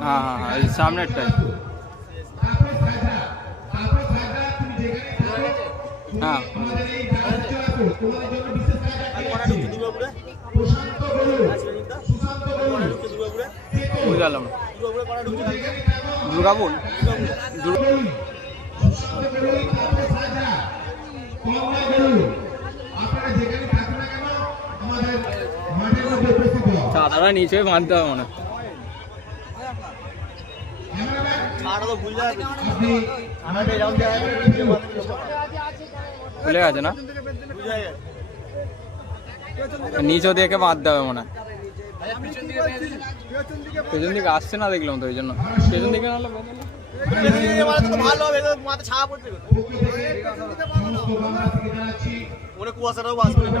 হ্যাঁ হ্যাঁ হ্যাঁ এই সামনেরটাই হ্যাঁ বুঝলাম দুর্গাপুর দুর্গা চাঁদাটা নিচে বাঁধতে হবে মনে। খুলে গেছে না? নিচও দেখে বাঁধতে হবে মনে হয়। পেছন দিকে আসছে না দেখলাম তো ওই জন্য পেছন দিকে ভালো পড়ছে কুয়াশাটাও বাঁচবে না।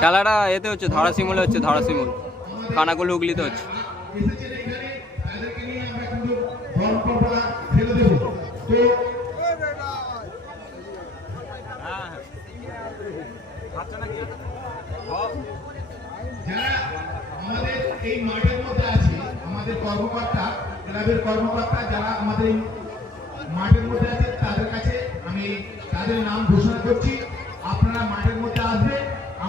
খেলাটা এতে হচ্ছে, ধরাশিমুলে হচ্ছে, ধরাশিমুল। কানাকুল হুগলিতে হচ্ছে। মাঠের মধ্যে আমাদের মাঠের মধ্যে আছে তাদের কাছে আমি তাদের নাম ঘোষণা করছি আপনারা মাঠের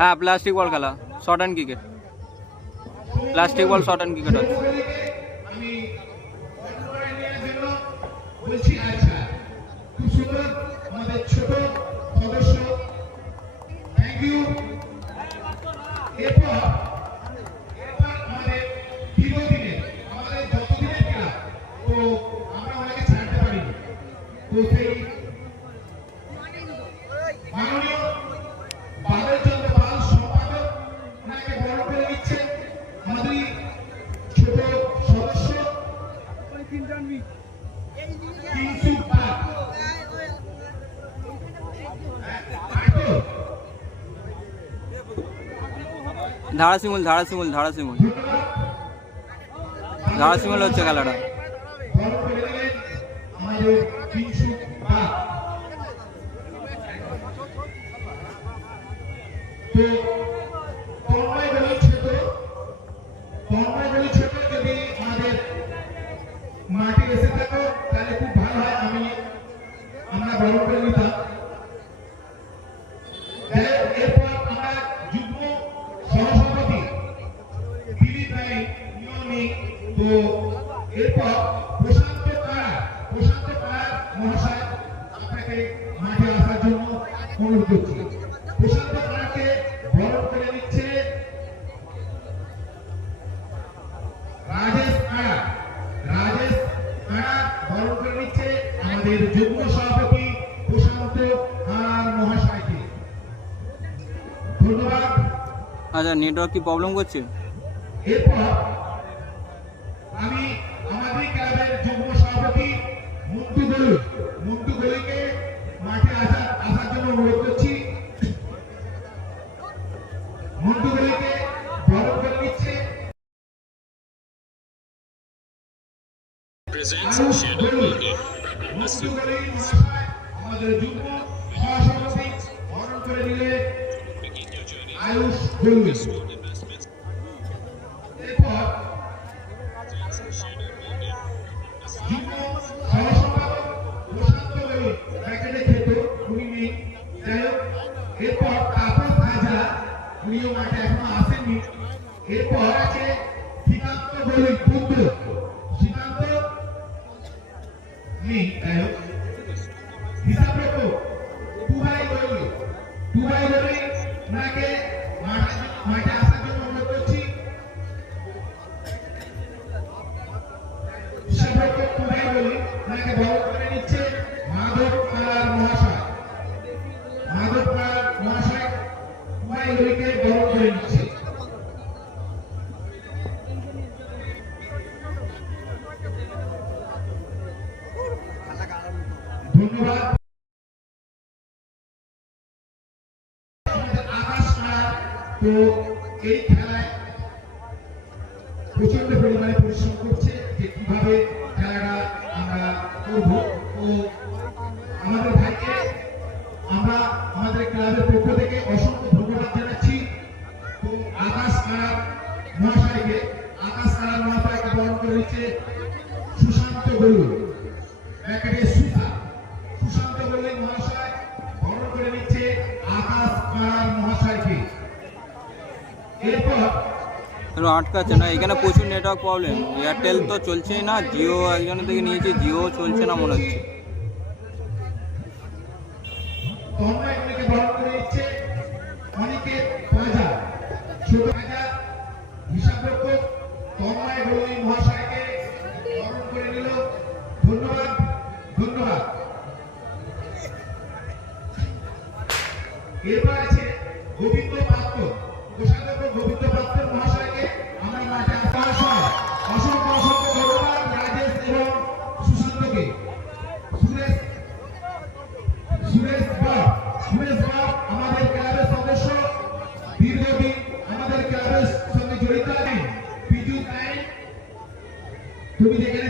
হ্যাঁ প্লাস্টিক বল খেলা short and cricket plastic ball short and cricket হচ্ছে। আমি করে নেওয়ার জন্য বলছি আচ্ছা খুব সুন্দর আমাদের ছোট সদস্য থ্যাংক ইউ এরপর এরপর আমাদের দীর্ঘদিনের আমাদের যতদিনের খেলা তো আমরা ওনাকে ছাড়তে পারিনি তো কিংসু পাল আটো ধারাসিমুল ধারাসিমুল ধারাসিমুল ধারাসিমুল হচ্ছে খেলাটা। বরণ করে তো এরপর প্রশান্ত কারা প্রশান্ত কারা মহাশয় আপনাকে মাঠে আসার জন্য অনুরোধ করছি। প্রশান্ত কারাকে বরণ করে নিচ্ছে রাজেশ কারা রাজেশ কারা বরণ করে নিচ্ছে আমাদের যুগ্ম সভাপতি প্রশান্ত আর মহাশয়কে। ধন্যবাদ। আচ্ছা নেটওয়ার্ক কি প্রবলেম করছে? এরপর মুন্টু গলু মহাশয় আমাদের যুগ্ম সহসভাপতি বরণ করে গলু এরপর উনিও মাঠে এখনও আসেননি এরপর আছে শ্রীকান্ত বলি হিসাব রক্ষক টুবাই বলি টুবাই বলি, ওনাকে মাঠে মাঠে আসার জন্য অনুরোধ করছি। হিসাব রক্ষক টুবাই বলি, ওনাকে বড় করে নিচ্ছে মাধব পাড়ার মহাশয়। মাধব পাড়ার মহাশয় টুবাই বলিকে বড় করে নিচ্ছে। ধন্যবাদ। তো এই খেলায় প্রচণ্ড পরিমাণে পরিশ্রম করছে যে কীভাবে খেলাটা আমরা করব। তো আমাদের ভাইকে আমরা আমাদের ক্লাবের পক্ষ থেকে অসংখ্য ধন্যবাদ জানাচ্ছি। তো আকাশ কারার মহাশয়কে, আকাশ কারার মহাশয়কে বরণ করে নিচ্ছে সুশান্ত গরু। ব্যাকেটে সুশান্ত গরু মহাশয় আটকাচ্ছে না। এখানে প্রচুর নেটওয়ার্ক প্রবলেম এয়ারটেল তো চলছেই না জিও একজনের থেকে নিয়েছি জিও চলছে না মনে হচ্ছে। বরণ আমাদের ক্লাবের সঙ্গে জড়িত আছেন